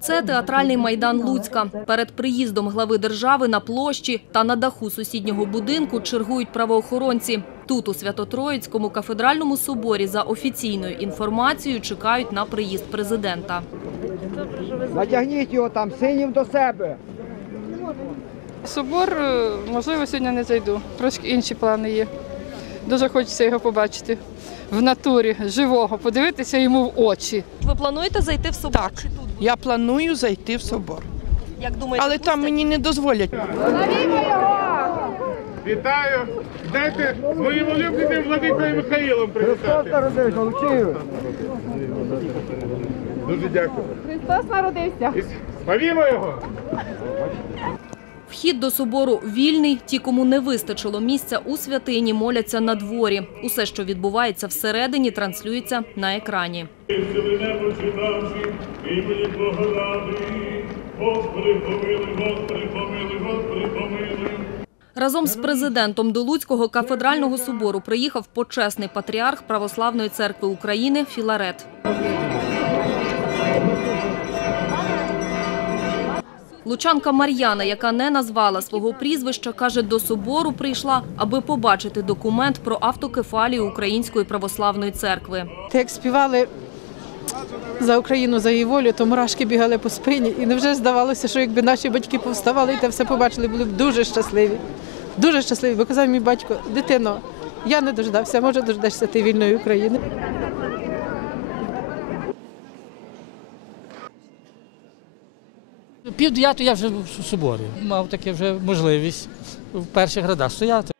Це театральний майдан Луцька. Перед приїздом глави держави на площі та на даху сусіднього будинку чергують правоохоронці. Тут, у Свято-Троїцькому кафедральному соборі, за офіційною інформацією, чекають на приїзд президента. Натягніть його там синім до себе. Собор, е, можливо, сьогодні не зайду. Трошки інші плани є. Дуже хочеться його побачити в натурі, живого, подивитися йому в очі. Ви плануєте зайти в собор? Так, я планую зайти в собор, Як думаєте, але там мені не дозволять. Вітаю! Дайте з моїм улюбленим владикою Михаїлом привітати. Дуже дякую. Христос народився. І Славімо його! Вхід до собору вільний. Ті, кому не вистачило місця у святині, моляться на дворі. Усе, що відбувається всередині, транслюється на екрані. Разом з президентом до Луцького кафедрального собору приїхав почесний патріарх Православної церкви України Філарет. Лучанка Мар'яна, яка не назвала свого прізвища, каже, до собору прийшла, аби побачити документ про автокефалію Української православної церкви. Та як співали за Україну, за її волю, то мурашки бігали по спині. І невже здавалося, що якби наші батьки повставали і те все побачили, були б дуже щасливі. Дуже щасливі, бо казав мій батько, дитино, я не дождався, може дождешся ти вільної України. Пів дев'ятої я вже в соборі. Мав таке вже можливість в перших рядах стояти.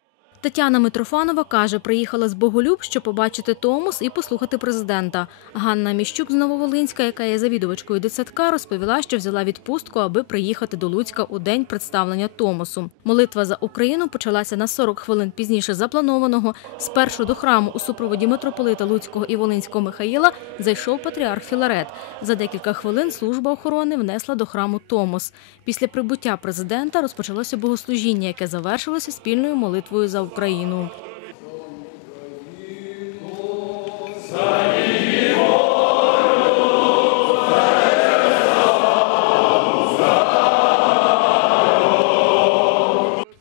Тетяна Митрофанова каже, приїхала з Боголюб, щоб побачити Томос і послухати президента. Ганна Міщук з Нововолинська, яка є завідувачкою дитсадка, розповіла, що взяла відпустку, аби приїхати до Луцька у день представлення Томосу. Молитва за Україну почалася на 40 хвилин пізніше запланованого. Спершу до храму у супроводі митрополита Луцького і Волинського Михаїла зайшов патріарх Філарет. За декілька хвилин служба охорони внесла до храму Томос. Після прибуття президента розпочалося богослужіння, яке завершилося спільною молитвою за Україну.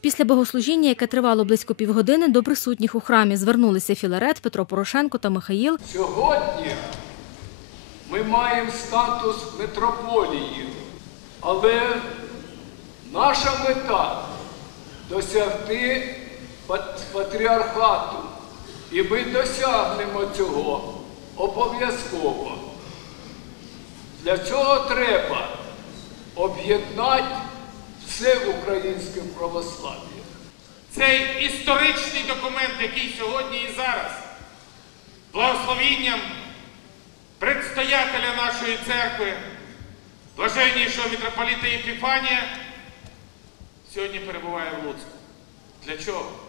Після богослужіння, яке тривало близько півгодини, до присутніх у храмі звернулися Філарет, Петро Порошенко та Михаїл. Сьогодні ми маємо статус митрополії, але наша мета досягти патріархату. І ми досягнемо цього обов'язково. Для цього треба об'єднати все українське православ'я. Цей історичний документ, який сьогодні і зараз благословінням предстоятеля нашої церкви, блаженнішого митрополіта Єпіфанія, сьогодні перебуває в Луцьку. Для чого?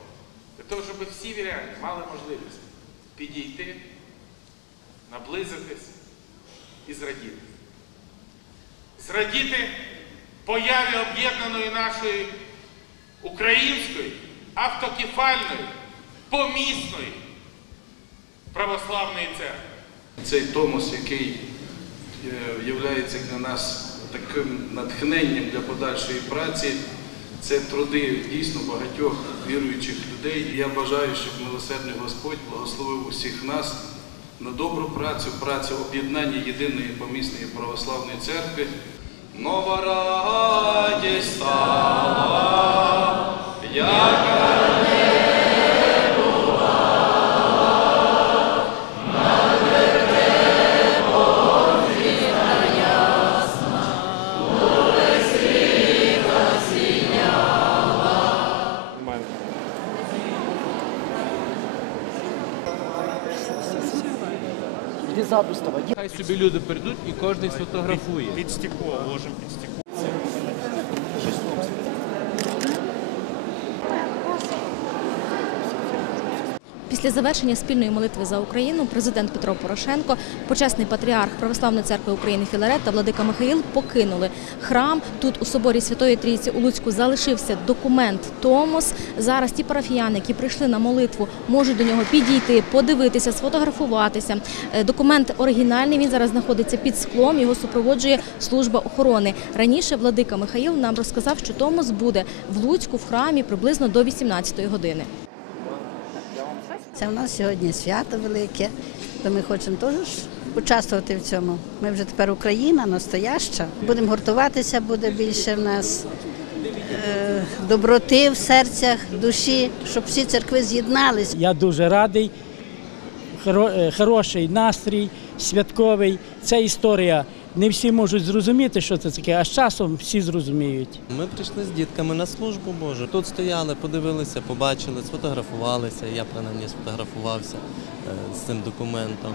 Для того, щоб всі віряни мали можливість підійти, наблизитись і зрадіти. Зрадіти появі об'єднаної нашої української автокефальної помісної православної церкви. Цей томос, який є для нас таким натхненням для подальшої праці, це труди дійсно багатьох віруючих людей. І я бажаю, щоб милосердний Господь благословив усіх нас на добру працю, працю об'єднання єдиної помісної православної церкви. Нова радість стала, яка Хай собі люди прийдуть і кожен сфотографує. Під стекло, ложимо під стекло. Після завершення спільної молитви за Україну президент Петро Порошенко, почесний патріарх Православної церкви України Філарет та владика Михаїл покинули храм. Тут у соборі Святої Трійці у Луцьку залишився документ Томос. Зараз ті парафіяни, які прийшли на молитву, можуть до нього підійти, подивитися, сфотографуватися. Е, Документ оригінальний. Він зараз знаходиться під склом. Його супроводжує служба охорони. Раніше владика Михаїл нам розказав, що Томос буде в Луцьку в храмі приблизно до 18-ї години. Це в нас сьогодні свято велике, то ми хочемо теж участвувати в цьому. Ми вже тепер Україна настояща. Будемо гуртуватися, буде більше в нас е, доброти в серцях, душі, щоб всі церкви з'єднались. Я дуже радий. Е, хороший настрій, святковий. Це історія. Не всі можуть зрозуміти, що це таке, а з часом всі зрозуміють. Ми прийшли з дітками на службу Божу. Тут стояли, подивилися, побачили, сфотографувалися. Я принаймні сфотографувався е, з цим документом.